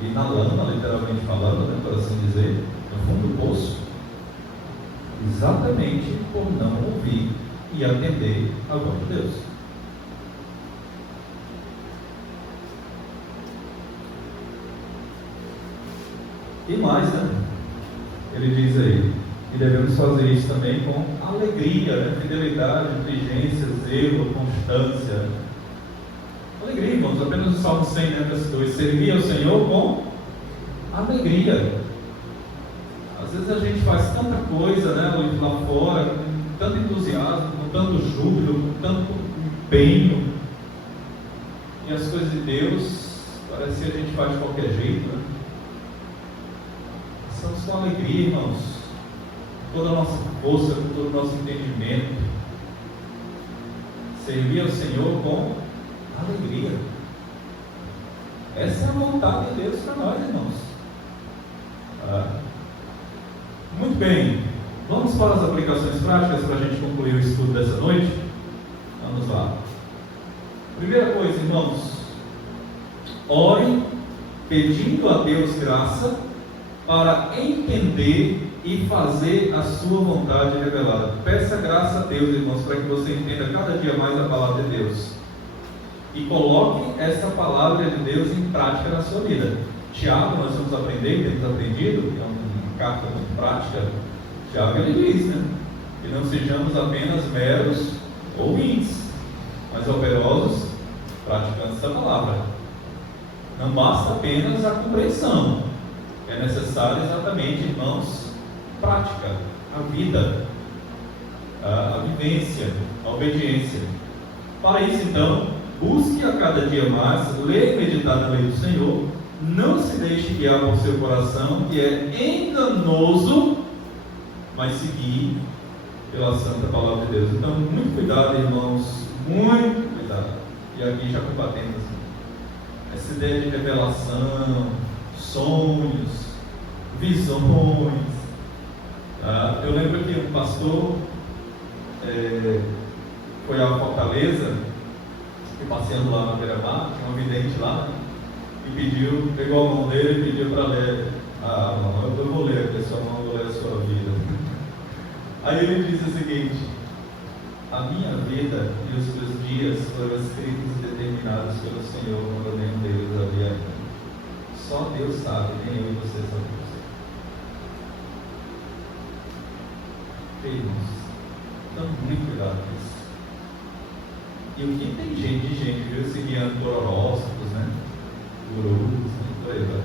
e na lama, literalmente falando, né, por assim dizer, no fundo do poço, exatamente por não ouvir e atender a voz de Deus. E mais, né? Ele diz aí, e devemos fazer isso também com alegria, né? Fidelidade, inteligência, zelo, constância. Alegria, irmãos, apenas o Salmo 100, né, verso 2, servir ao Senhor com alegria. Às vezes a gente faz tanta coisa, né, lá fora, com tanto entusiasmo, com tanto júbilo, com tanto empenho, e as coisas de Deus, parece que a gente faz de qualquer jeito, né? Estamos com alegria, irmãos, com toda a nossa força, com todo o nosso entendimento, servir ao Senhor com alegria. Essa é a vontade de Deus para nós, irmãos. Muito bem, vamos para as aplicações práticas para a gente concluir o estudo dessa noite? Vamos lá. Primeira coisa, irmãos, ore pedindo a Deus graça para entender e fazer a sua vontade revelada. Peça graça a Deus, irmãos, para que você entenda cada dia mais a palavra de Deus e coloque essa palavra de Deus em prática na sua vida. Tiago, nós vamos aprender, temos aprendido, é uma carta muito prática. Tiago, ele diz, né, que não sejamos apenas meros ouvintes, mas operosos praticantes da palavra. Não basta apenas a compreensão, é necessário exatamente, irmãos, prática, a vida, a vivência, a obediência. Para isso, então, busque a cada dia mais ler e meditar na lei do Senhor. Não se deixe guiar por seu coração, que é enganoso, mas seguir pela santa palavra de Deus. Então, muito cuidado, irmãos, muito cuidado. E aqui já combatendo essa ideia de revelação, sonhos, visões. Eu lembro que um pastor foi à Fortaleza, e passeando lá na beira-mar, tinha um vidente lá, e pediu, pegou a mão dele e pediu para ler. Eu vou ler aqui a sua mão, vou ler a sua vida. Aí ele disse o seguinte: a minha vida e os meus dias foram escritos e determinados pelo Senhor quando nenhum deles havia ainda. Só Deus sabe, nem eu e você sabemos. Irmãos, então muito cuidado com isso. E o que tem gente, viu, se guiando por horóscopos, né? Gurus, né? Por aí, vai.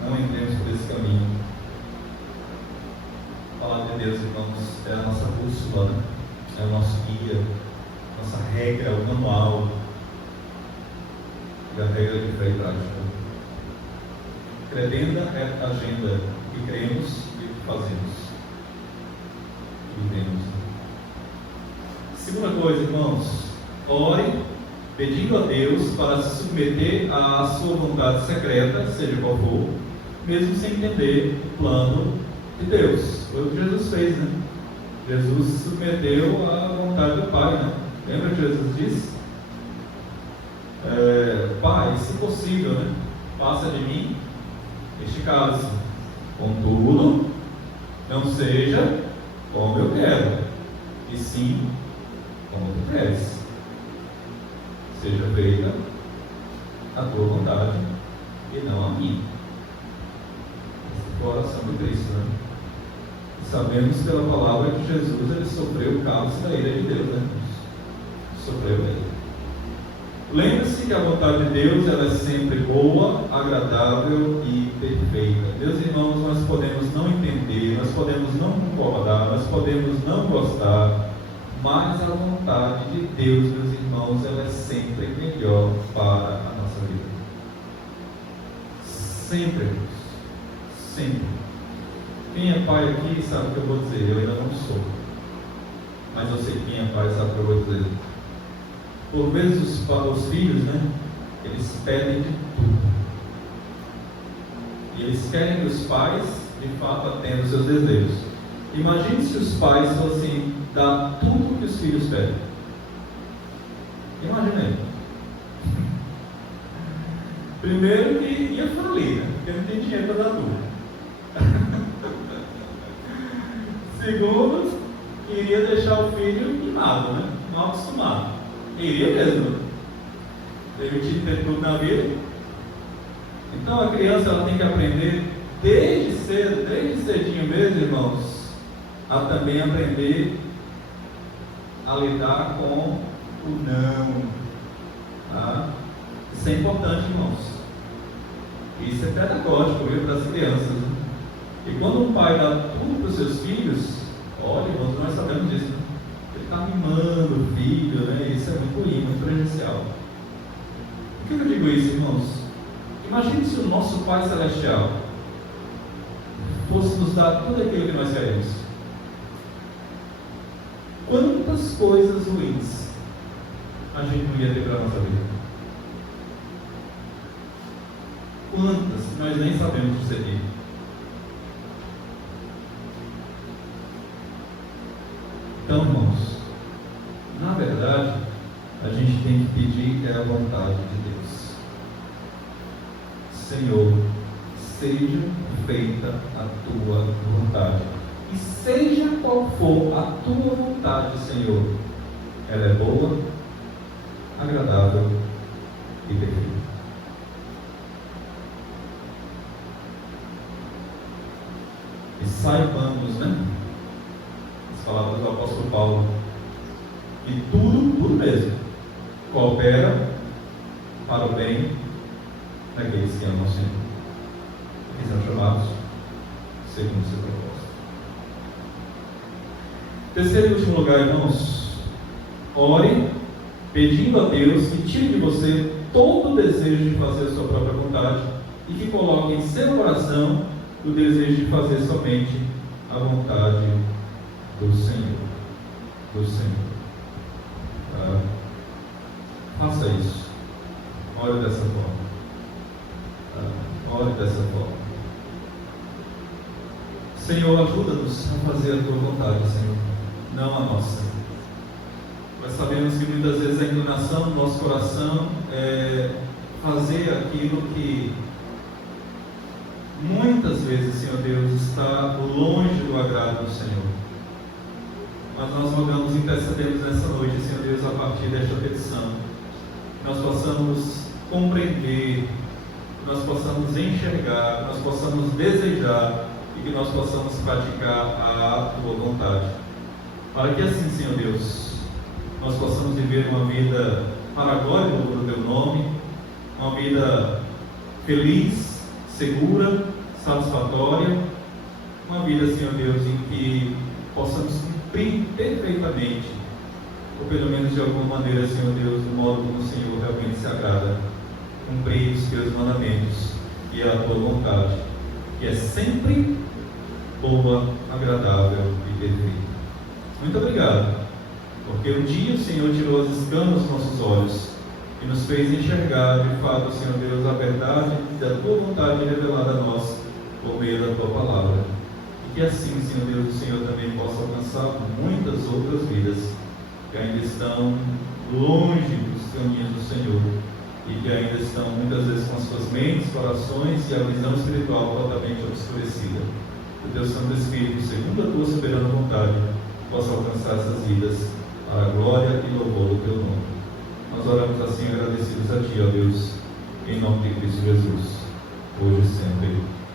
Não entremos por esse caminho. A palavra de Deus, irmãos, é a nossa bússola, né? É o nosso guia, nossa regra, o manual e a regra de fé e prática. Credenda é a agenda que cremos e que fazemos. Vivemos. Segunda coisa, irmãos, ore pedindo a Deus para se submeter à sua vontade secreta, seja qual for, mesmo sem entender o plano de Deus. Foi o que Jesus fez, né? Jesus se submeteu à vontade do Pai, né? Lembra que Jesus disse? Pai, se possível, né? Passa de mim este cálice, contudo, não seja como eu quero, e sim como tu queres. Seja feita a tua vontade e não a minha. Essa é a oração do Cristo, né? E sabemos pela palavra que Jesus, ele sofreu o cálice da ira de Deus, né? Sofreu ele. Lembre-se que a vontade de Deus, ela é sempre boa, agradável e perfeita. Meus irmãos, nós podemos não entender, nós podemos não concordar, nós podemos não gostar, mas a vontade de Deus, meus irmãos, ela é sempre melhor para a nossa vida. Sempre, sempre. Quem é pai aqui sabe o que eu vou dizer. Eu ainda não sou, mas eu sei que quem é pai sabe o que eu vou dizer. Por vezes os filhos, né, eles pedem de tudo, e eles querem que os pais de fato atendam os seus desejos. Imagine se os pais fossem dar tudo que os filhos pedem. Imagina aí. Primeiro que ia falir, né? Porque não tem dinheiro para dar tudo. Segundo, iria deixar o filho mimado, né? Mal acostumado. Iria mesmo. permitido ter tudo na vida. Então a criança ela tem que aprender desde cedo, desde cedinho mesmo, irmãos, a também aprender a lidar com o não. Tá? Isso é importante, irmãos. Isso é pedagógico para as crianças. Né? E quando um pai dá tudo para os seus filhos, olha, irmãos, nós sabemos disso. Né? Ele está mimando o filho, né? Isso é muito ruim, muito prejudicial. Por que eu digo isso, irmãos? Imagine se o nosso Pai Celestial fosse nos dar tudo aquilo que nós queremos. Quantas coisas ruins a gente não ia ter para a nossa vida? Quantas que nós nem sabemos discernir? Então, irmãos, na verdade, a gente tem que pedir a vontade de Deus. Senhor, seja feita a tua vontade. E seja qual for a tua vontade, Senhor, ela é boa, agradável e perfeita. E saibamos, né? As palavras do apóstolo Paulo, que tudo mesmo, coopera para o bem daqueles que amam o Senhor, que são chamados segundo o seu propósito. Terceiro e último lugar, irmãos, ore pedindo a Deus que tire de você todo o desejo de fazer a sua própria vontade e que coloque em seu coração o desejo de fazer somente a vontade do Senhor. Faça isso. Ore dessa forma. Ore dessa forma. Senhor, ajuda-nos a fazer a tua vontade, Senhor, não a nossa. Nós sabemos que muitas vezes a inclinação do nosso coração é fazer aquilo que muitas vezes, Senhor Deus, está longe do agrado do Senhor. Mas nós rogamos e intercedemos nessa noite, Senhor Deus, a partir desta petição, que nós possamos compreender, que nós possamos enxergar, que nós possamos desejar e que nós possamos praticar a tua vontade. Para que assim, Senhor Deus, nós possamos viver uma vida para a glória do teu nome, uma vida feliz, segura, satisfatória, uma vida, Senhor Deus, em que possamos cumprir perfeitamente, ou pelo menos de alguma maneira, Senhor Deus, do modo como o Senhor realmente se agrada, cumprir os teus mandamentos e a tua vontade, que é sempre boa, agradável e perfeita. Muito obrigado, porque um dia o Senhor tirou as escamas dos nossos olhos e nos fez enxergar de fato, Senhor Deus, a verdade da tua vontade revelada a nós por meio da tua palavra. E que assim, Senhor Deus, o Senhor também possa alcançar muitas outras vidas que ainda estão longe dos caminhos do Senhor e que ainda estão muitas vezes com as suas mentes, corações e a visão espiritual totalmente obscurecida. Que o teu Santo Espírito, segundo a tua soberana vontade, possa alcançar essas vidas para a glória e louvor do teu nome. Nós oramos assim agradecidos a ti, ó Deus, em nome de Cristo Jesus, hoje e sempre.